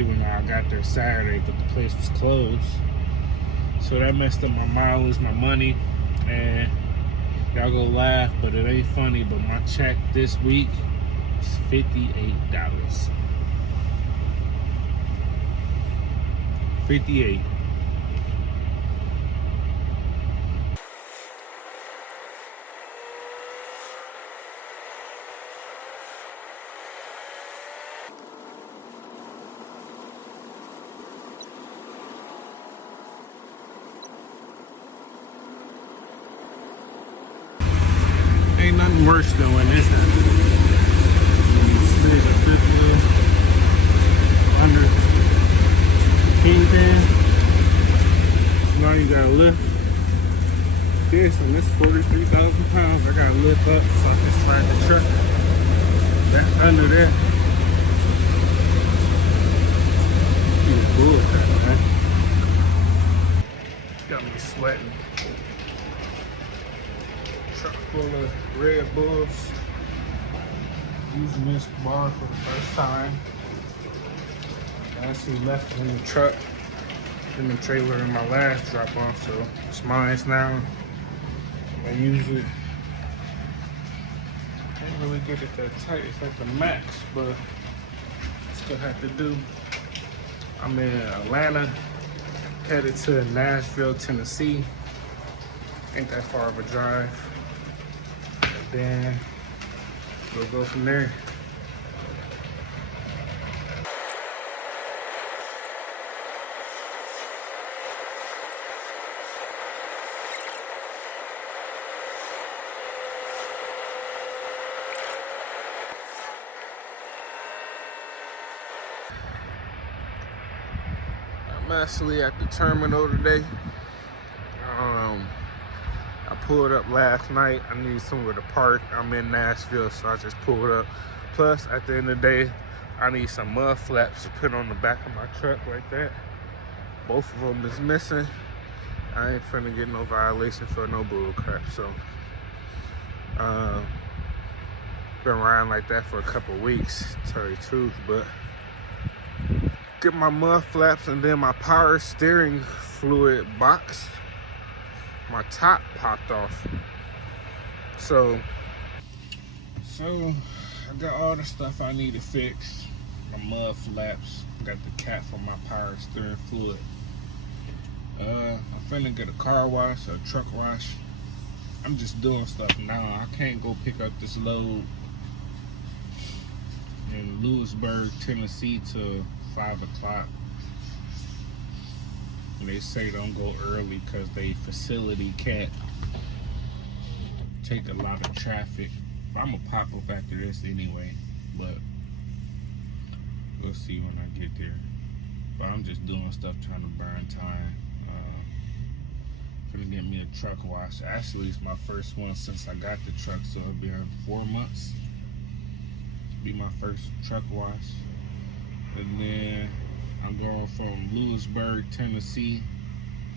even though I got there Saturday, but the place was closed. So that messed up my mileage, my money, and y'all go laugh, but it ain't funny, but my check this week is $58. 58. Ain't nothing worse than when this under kingpin. Now you gotta lift this, and this 43,000 pounds. I gotta lift up so I can slide the truck back under there. It's bullshit, man. Got me sweating. Truck full of Red Bulls. Using this bar for the first time. I actually left it in the truck, in the trailer in my last drop off, so it's mine now. I use it. Can't really get it that tight. It's like the max, but still have to do. I'm in Atlanta, headed to Nashville, Tennessee. Ain't that far of a drive. Then we'll go from there. I'm actually at the terminal today. I pulled up last night. I need somewhere to park. I'm in Nashville, so I just pulled up. Plus, at the end of the day, I need some mud flaps to put on the back of my truck like that. Both of them is missing. I ain't finna get no violation for no bull crap, so. Been riding like that for a couple weeks, to tell you the truth, but get my mud flaps and then my power steering fluid box. My top popped off. So I got all the stuff I need to fix. My mud flaps, got the cap for my power steering fluid. I'm finna get a car wash or a truck wash. I'm just doing stuff now. I can't go pick up this load in Lewisburg, Tennessee till 5 o'clock. They say don't go early because they facility can't take a lot of traffic. I'm gonna pop up after this anyway, but we'll see when I get there. But I'm just doing stuff trying to burn time. Gonna get me a truck wash. Actually, it's my first one since I got the truck, so it'll be in 4 months. It'll be my first truck wash. And then I'm going from Lewisburg, Tennessee,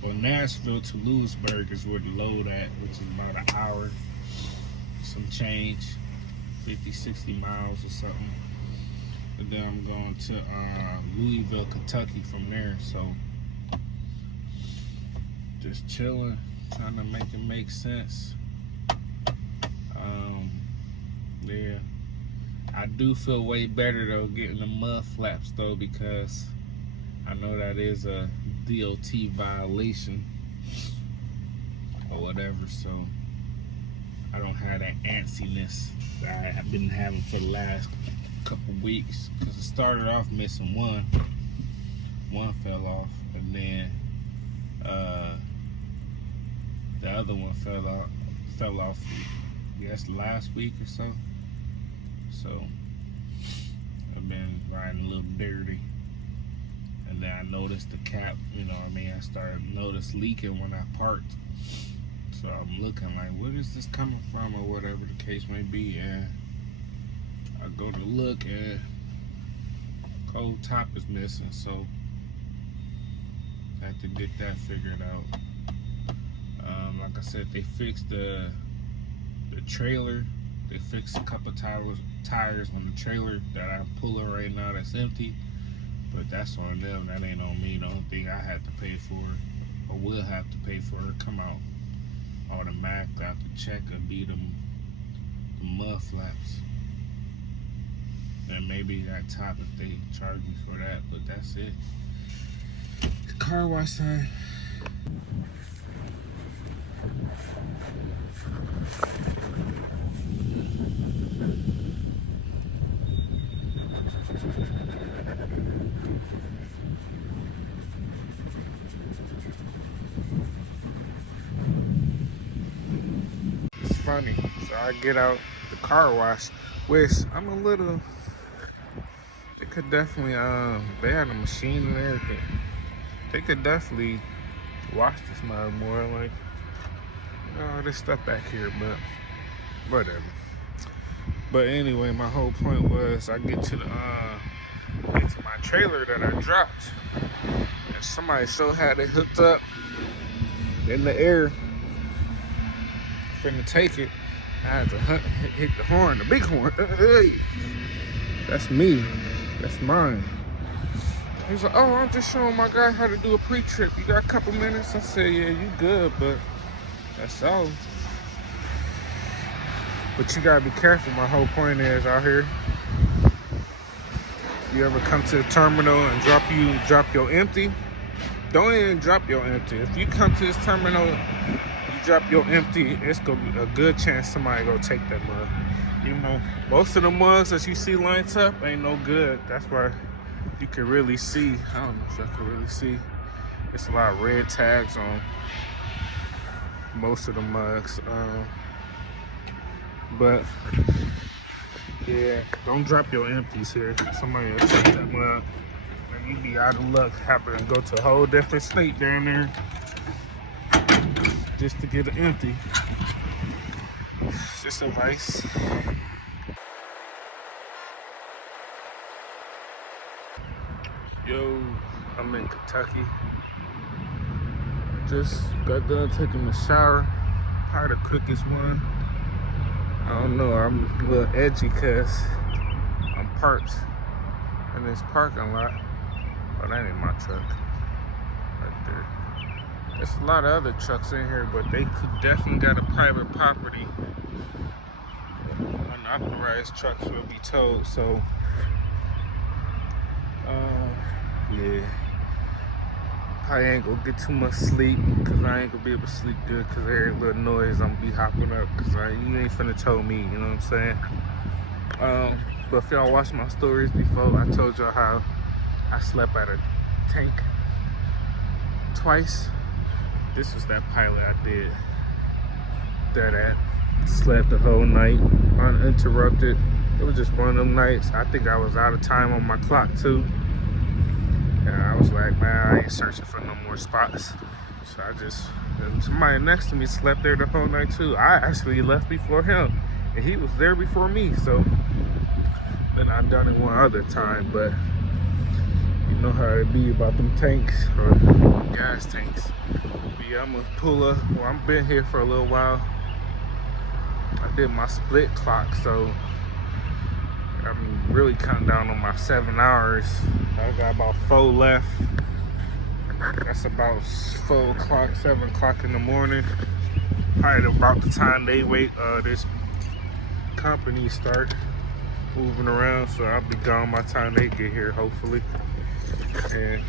or Nashville to Lewisburg is where the load at, which is about an hour, some change, 50, 60 miles or something. And then I'm going to Louisville, Kentucky from there. So just chilling, trying to make it make sense. Yeah. I do feel way better though getting the mud flaps though, because I know that is a DOT violation or whatever, so I don't have that antsiness that I've been having for the last couple weeks, because it started off missing one fell off, and then the other one fell off I guess last week or so. So I've been riding a little dirty. And then I noticed the cap, you know what I mean? I started notice leaking when I parked. So I'm looking like, where is this coming from, or whatever the case may be. And I go to look, and cold top is missing. So I have to get that figured out. Like I said, they fixed the trailer. They fixed a couple tires on the trailer that I'm pulling right now that's empty. But that's on them. That ain't on me. The only thing I had to pay for, or will have to pay for, come out automatically after check and be the mud flaps. And maybe that top if they charge me for that, but that's it. The car wash time. It's funny. So I get out the car wash, which I'm a little. They could definitely they had a machine and everything. They could definitely wash this mud more, like this stuff back here, but whatever. But anyway, my whole point was I get to my trailer that I dropped, and somebody sure had it hooked up in the air, finna take it. I had to hit the horn, the big horn. Hey, that's me. That's mine. He was like, oh, I'm just showing my guy how to do a pre-trip. You got a couple minutes? I said, yeah, you good, but that's all. But you gotta be careful. My whole point is out here, you ever come to the terminal and drop your empty? Don't even drop your empty. If you come to this terminal, you drop your empty, it's gonna be a good chance somebody gonna take that mug. You know, most of the mugs that you see lined up ain't no good. That's why you can really see. I don't know if y'all can really see. There's a lot of red tags on most of the mugs. But yeah, don't drop your empties here. Somebody will take that mug, and you be out of luck having to go to a whole different state down there just to get an empty. It's just advice. Yo, I'm in Kentucky. Just got done taking a shower. Probably the quickest one. I don't know, I'm a little edgy because I'm parked in this parking lot. But that ain't my truck. Right there. There's a lot of other trucks in here, but they could definitely got a private property. Unauthorized trucks will be towed, so yeah. Probably ain't gonna get too much sleep because I ain't gonna be able to sleep good because every little noise I'm gonna be hopping up because you ain't finna tow me, you know what I'm saying? But if y'all watched my stories before, I told y'all how I slept at a tank twice. This was that pilot I did that at. Slept the whole night uninterrupted. It was just one of them nights. I think I was out of time on my clock too. And I was like, man, I ain't searching for no more spots. So and somebody next to me slept there the whole night too. I actually left before him, and he was there before me. So then I done it one other time, but you know how it be about them tanks or gas tanks. But yeah, I'm gonna pull up. Well, I've been here for a little while. I did my split clock, so I'm really counting down on my 7 hours. I got about 4 left. That's about 4 o'clock, 7 o'clock in the morning. Probably about the time they wait, this company start moving around. So I'll be gone by the time they get here, hopefully. And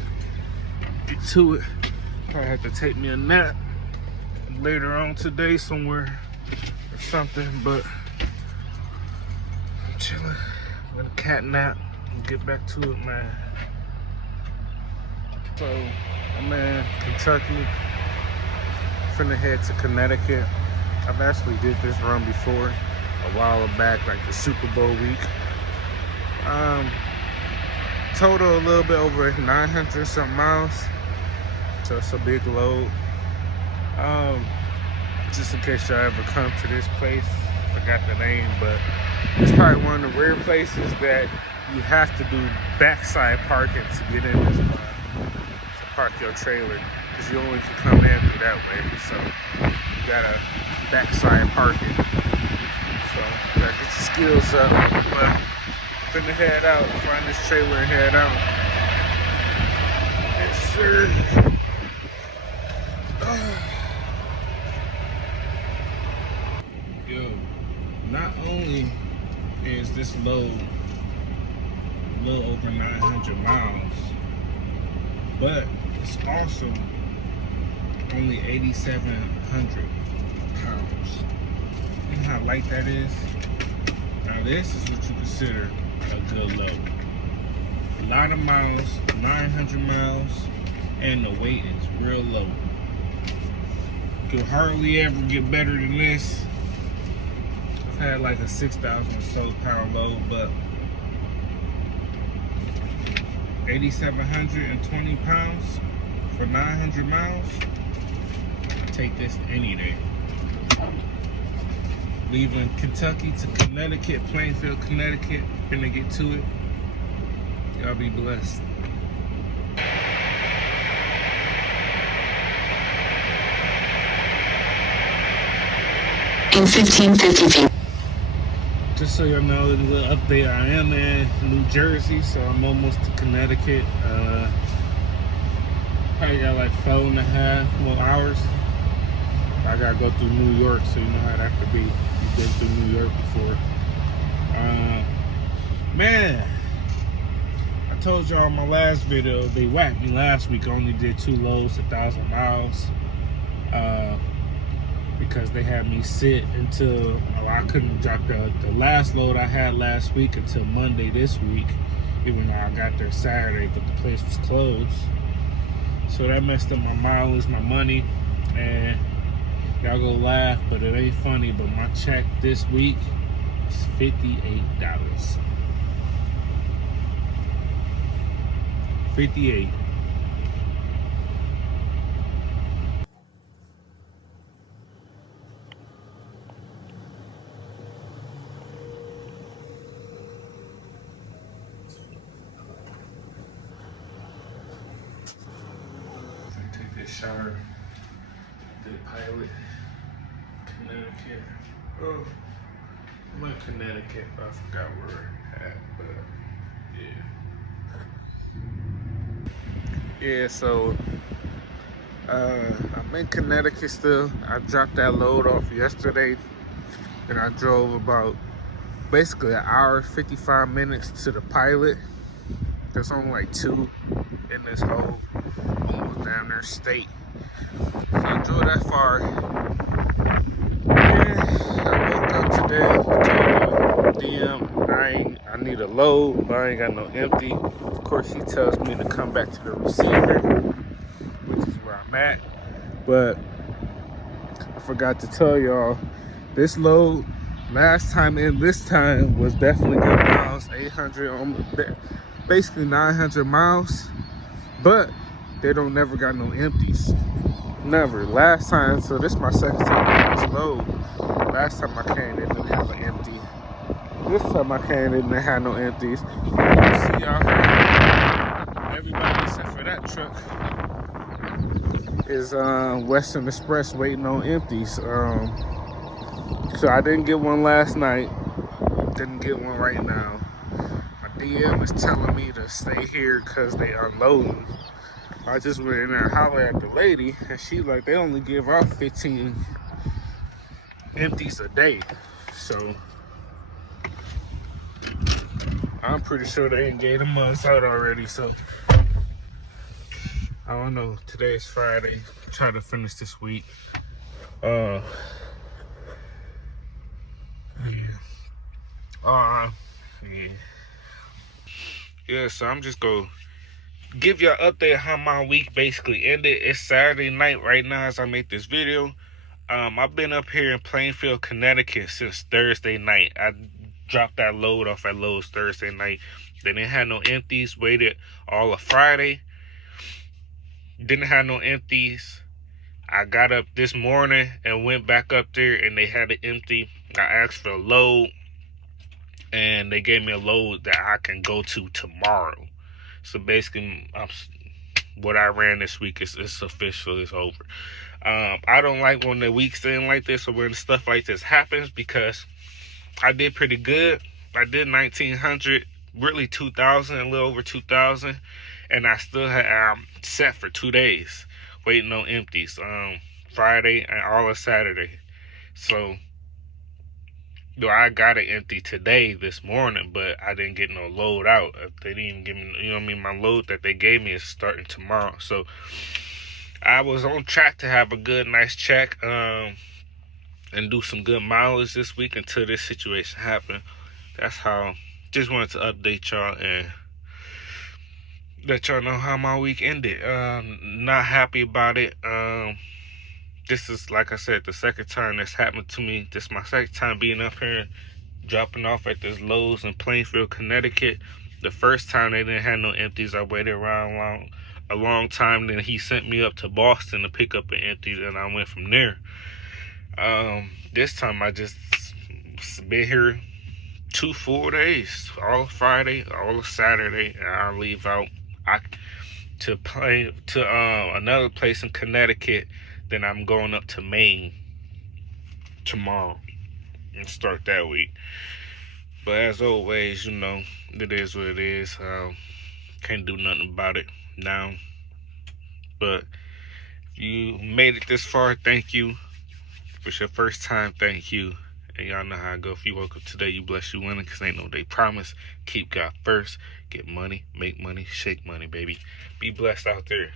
get to it. Probably have to take me a nap later on today somewhere or something, but I'm chilling. I'm gonna cat nap and get back to it, man. So I'm in Kentucky, finna head to Connecticut. I've actually did this run before a while back, like the Super Bowl week. Total a little bit over 900 something miles, so it's a big load. Just in case y'all ever come to this place, forgot the name, but it's probably one of the rare places that you have to do backside parking to get in this spot, to park your trailer, because you only can come in through that way. So you gotta backside parking. So you gotta get your skills up. But finna head out, find this trailer and head out. sir. Yo, not only is this load a little over 900 miles, but it's also only 8,700 pounds. You know how light that is? Now this is what you consider a good load. A lot of miles, 900 miles, and the weight is real low. You can hardly ever get better than this. I've had like a 6,000 or so pound load, but 8,720 pounds for 900 miles, I take this any day. Leaving Kentucky to Connecticut, Plainfield, Connecticut. Gonna get to it. Y'all be blessed. In 1550 feet. Just so y'all know, a little update. I am in New Jersey, so I'm almost to Connecticut. Probably got like 4.5 more hours. I gotta go through New York, so you know how that could be. You've been through New York before. Man, I told y'all in my last video, they whacked me last week. I only did 2 loads, 1,000 miles. Because they had me sit until I couldn't drop the last load I had last week until Monday this week, even though I got there Saturday, but the place was closed. So that messed up my mileage, my money, and y'all go laugh, but it ain't funny, but my check this week is $58. 58. Take this shower. The pilot, Connecticut. Oh, I'm in Connecticut, but I forgot where we're at, but yeah. Yeah, so I'm in Connecticut still. I dropped that load off yesterday, and I drove about basically an hour, 55 minutes to the pilot. There's only like 2 in this whole almost down there state. So I drove that far. Yeah, I woke up today, told DM I need a load, but I ain't got no empty. Of course, he tells me to come back to the receiver, which is where I'm at. But I forgot to tell y'all, this load last time and this time was definitely good miles, 800, basically 900 miles. But they don't never got no empties. Never. Last time, so this is my second time on this load. Last time I came, they didn't have an empty. This time I came, they didn't have no empties. You see out here, everybody except for that truck is Western Express waiting on empties. So I didn't get one last night. Didn't get one right now. My DM is telling me to stay here because they unloading. I just went in there and hollered at the lady, and she like, they only give out 15 empties a day. So I'm pretty sure they ain't gave them us out already. So I don't know. Today is Friday. Try to finish this week. Yeah. Yeah, so I'm just gonna give you an update how my week basically ended. It's Saturday night right now as I make this video. I've been up here in Plainfield, Connecticut since Thursday night. I dropped that load off at Lowe's Thursday night. They didn't have no empties. Waited all of Friday. Didn't have no empties. I got up this morning and went back up there and they had it empty. I asked for a load and they gave me a load that I can go to tomorrow. So basically, what I ran this week is official. It's over. I don't like when the weeks end like this or when stuff like this happens because I did pretty good. I did 1,900, really 2,000, a little over 2,000. and I still had set for 2 days waiting on empties. Friday and all of Saturday. So I got it empty today this morning, but I didn't get no load out. They didn't even give me, you know what I mean? My load that they gave me is starting tomorrow. So I was on track to have a good, nice check, and do some good mileage this week until this situation happened. That's how. Just wanted to update y'all and let y'all know how my week ended. Not happy about it. This is, like I said, the second time that's happened to me. This is my second time being up here, dropping off at this Lowe's in Plainfield, Connecticut. The first time they didn't have no empties. I waited around a long time. Then he sent me up to Boston to pick up an empty, and I went from there. This time I just been here 2 full days, all of Friday, all of Saturday, and I leave out to play to another place in Connecticut. Then I'm going up to Maine tomorrow and start that week. But as always, it is what it is. Can't do nothing about it now. But if you made it this far, thank you. If it's your first time, thank you. And y'all know how I go. If you woke up today, you bless, you winning, because ain't no day promise. Keep God first. Get money, make money, shake money, baby. Be blessed out there.